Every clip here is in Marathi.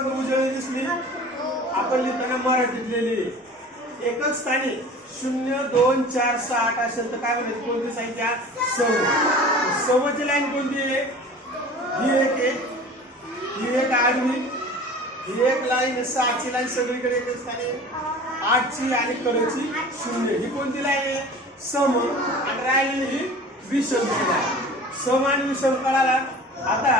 पण उजळी दिसली आपण लिहिताना मराठीत लिहिली. एकच स्थानी शून्य दोन चार सहा आठ असेल तर काय म्हणायचं? कोणती संख्या? सम सवची लाईन कोणती आहे? ही एक आहे. ही एक आडवी. ही एक लाईन सहाची लाईन सगळीकडे एकच स्थानी आठची आणि कडेची शून्य. ही कोणती लाईन आहे? सम. आणि राहिलेली ही विषम आहे. सम आणि विषम कळाला? आता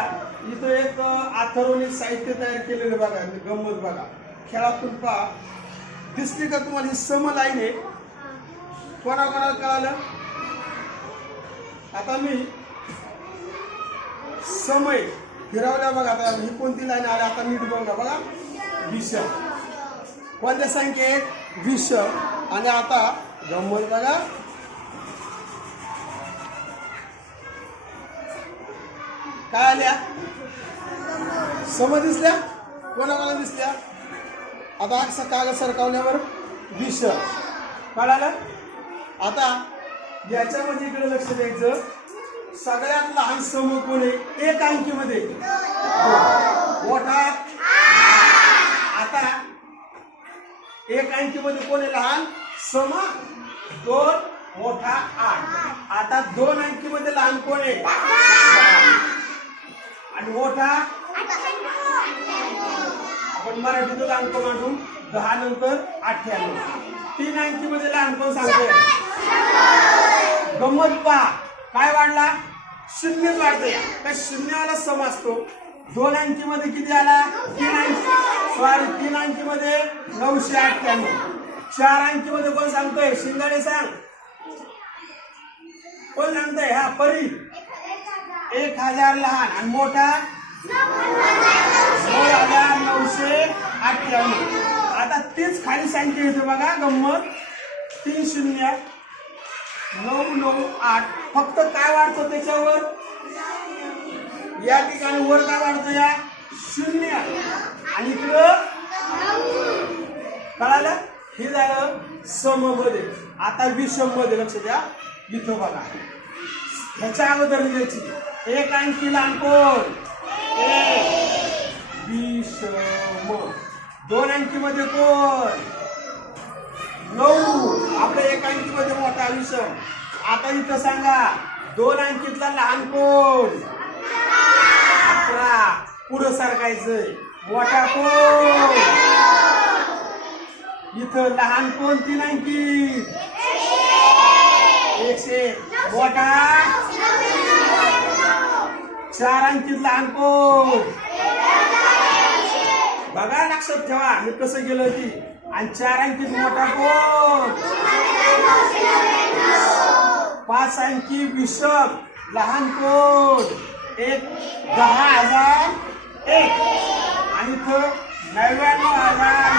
इथं एक अथर्वणिक साहित्य तयार केलेलं बघा गंमत बघा. खेळातून पहा. दिसली का तुम्हाला ही सम लाईन आहे? कोणा कोणाला कळालं? आता मी समय फिरवल्या बघा आता ही कोणती लाईन आली? आता नीट बघा बघा. विषम कोणत्या संख्येत? विषम आणि आता गंमत बघा. काय आल्या? सम दिसल्या? कोणाकोणा दिसल्या? आता असं कागद सरकावल्यावर विष. कळालं? आता याच्यामध्ये इकडे लक्ष द्यायचं. सगळ्यात लहान सम कोण आहे? एक अंकीमध्ये. मोठा. आता एक अंकीमध्ये कोण आहे लहान? सम. दोन. मोठा. आठ. आता दोन अंकीमध्ये लहान कोण आहे? मोठा? आपण मराठीतून अंक मांडून दहा नंतर अठ्ठ्याण्णव. तीन अंकी मध्ये लहानपण सांगतोय. गंमत पहा. काय वाढला? शून्यच वाढतंय. काय शून्याला सम असतो. दोन अंकी मध्ये किती आला? तीन अंकी सॉरी तीन अंकी मध्ये नऊशे अठ्ठ्याण्णव. चार अंकी मध्ये कोण सांगतोय? शिंगाडे सांग. कोण सांगतोय? हा परी. एक हजार लहान आणि मोठा? दोन हजार नऊशे अठ्ठ्याण्णव. आता तीच खाली संख्या येते बघा गंमत. तीन शून्य नऊ नऊ आठ. फक्त काय वाढतं त्याच्यावर? या ठिकाणी वर काय वाढतं या? शून्य. आणि इकडं? कळालं? हे झालं सममध्ये. आता विषममध्ये लक्ष द्या. इथं बघा. ह्याच्या अगोदर लिहायची. एक अंकी लहान कोण? एक विषम दोन ऐंशी मध्ये कोण? नऊ. आपल्या एक ऐंशी मध्ये मोठा विषम. आता इथं सांगा दोन अंकीतला लहान कोण? अकरा. पुढं सारखायचंय मोठा कोण? इथं लहान कोण तीन अंकी एकशे. मोठा? चार अंकीत लहान बघा लक्षात ठेवा हे कसं गेलं ती? आणि चार अंकीत मोठा कोण पाच अंकी विषम लहान कोण एक दहा हजार एक. आणि इथं नव्याण्णव हजार